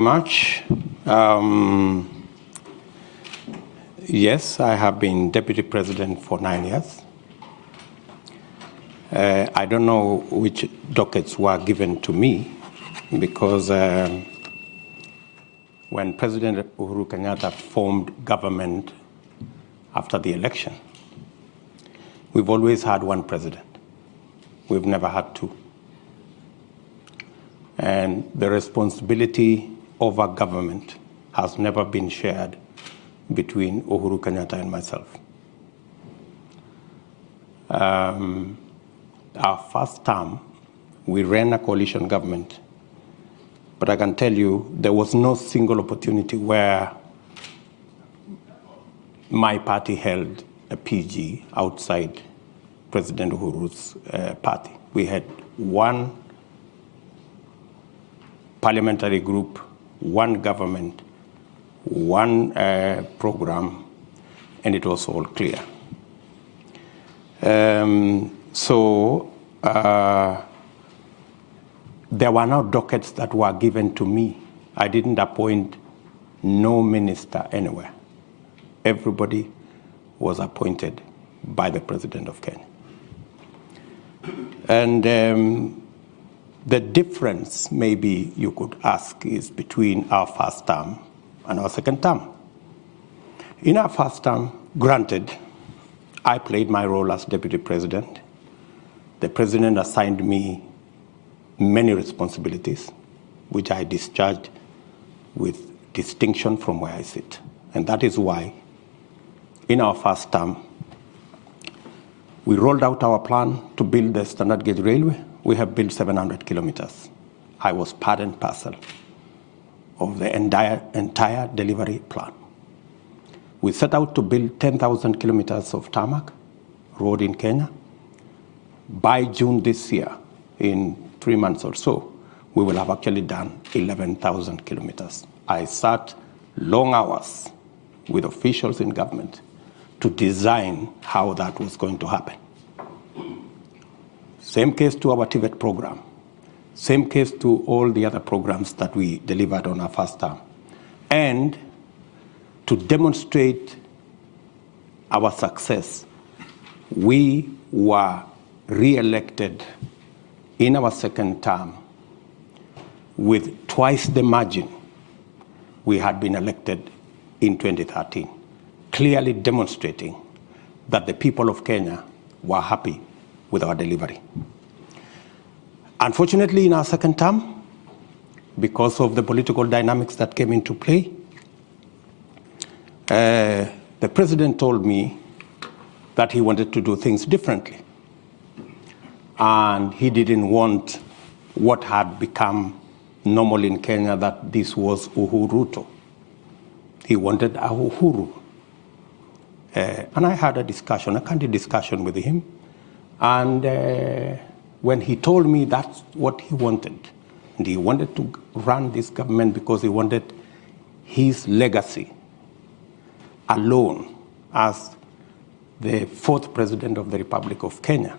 Much. Yes, I have been deputy president for 9 years. I don't know which dockets were given to me because when President Uhuru Kenyatta formed government after the election, we've always had one president. We've never had two. And the responsibility over government has never been shared between Uhuru Kenyatta and myself. Our first term, we ran a coalition government, but I can tell you there was no single opportunity where my party held a PG outside President Uhuru's party. We had one parliamentary group, one government, one program, and it was all clear. There were no dockets that were given to me. I didn't appoint no minister anywhere. Everybody was appointed by the President of Kenya. And the difference, maybe you could ask, is between our first term and our second term. In our first term, granted, I played my role as deputy president. The president assigned me many responsibilities, which I discharged with distinction from where I sit. And that is why, in our first term, we rolled out our plan to build the standard gauge railway. We have built 700 kilometers. I was part and parcel of the entire delivery plan. We set out to build 10,000 kilometers of tarmac road in Kenya. By June this year, in 3 months or so, we will have actually done 11,000 kilometers. I sat long hours with officials in government to design how that was going to happen. Same case to our TVET program. Same case to all the other programs that we delivered on our first term. And to demonstrate our success, we were re-elected in our second term with twice the margin we had been elected in 2013, clearly demonstrating that the people of Kenya were happy with our delivery. Unfortunately, in our second term, because of the political dynamics that came into play, the president told me that he wanted to do things differently. And he didn't want what had become normal in Kenya, that this was Uhuru. He wanted a Uhuru. And I had a discussion, a candid discussion with him. And when he told me that's what he wanted, and he wanted to run this government because he wanted his legacy alone as the fourth president of the Republic of Kenya,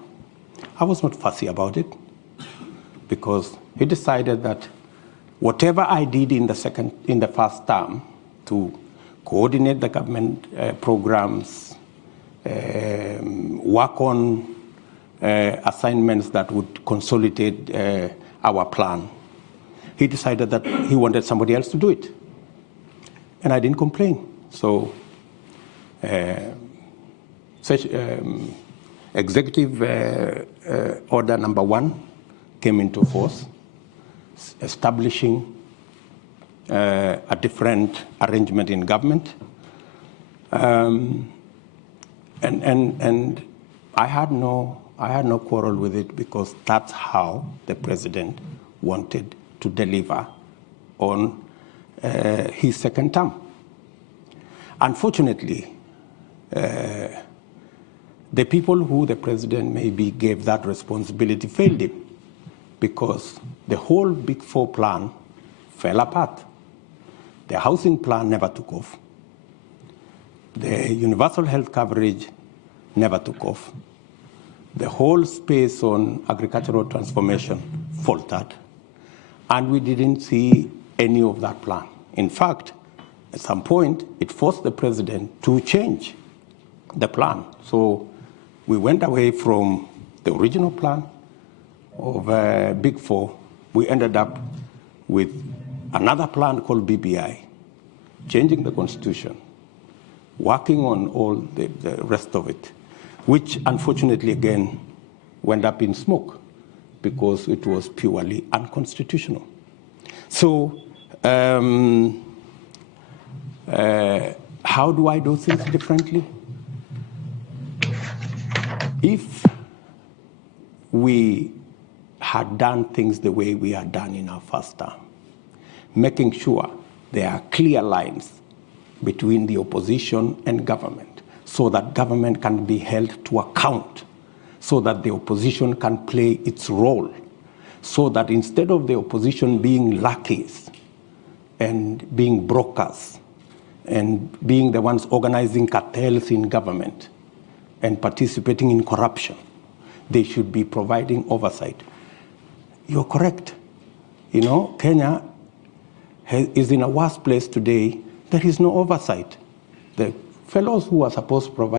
I was not fussy about it, because he decided that whatever I did in the first term to coordinate the government programs, work on assignments that would consolidate our plan, he decided that he wanted somebody else to do it. And I didn't complain. So Executive Order number 1 came into force, establishing a different arrangement in government. And I had no quarrel with it, because that's how the president wanted to deliver on his second term. Unfortunately, the people who the president maybe gave that responsibility failed him, because the whole Big Four plan fell apart. The housing plan never took off. The universal health coverage never took off. The whole space on agricultural transformation faltered. And we didn't see any of that plan. In fact, at some point, it forced the president to change the plan. So we went away from the original plan of Big Four. We ended up with another plan called BBI, changing the constitution, working on all the rest of it, which unfortunately again went up in smoke because it was purely unconstitutional. So how do I do things differently? If we had done things the way we had done in our first term, making sure there are clear lines between the opposition and government so that government can be held to account, so that the opposition can play its role, so that instead of the opposition being lackeys and being brokers and being the ones organizing cartels in government and participating in corruption, they should be providing oversight. You're correct. You know, Kenya is in a worse place today. There is no oversight. The fellows who are supposed to provide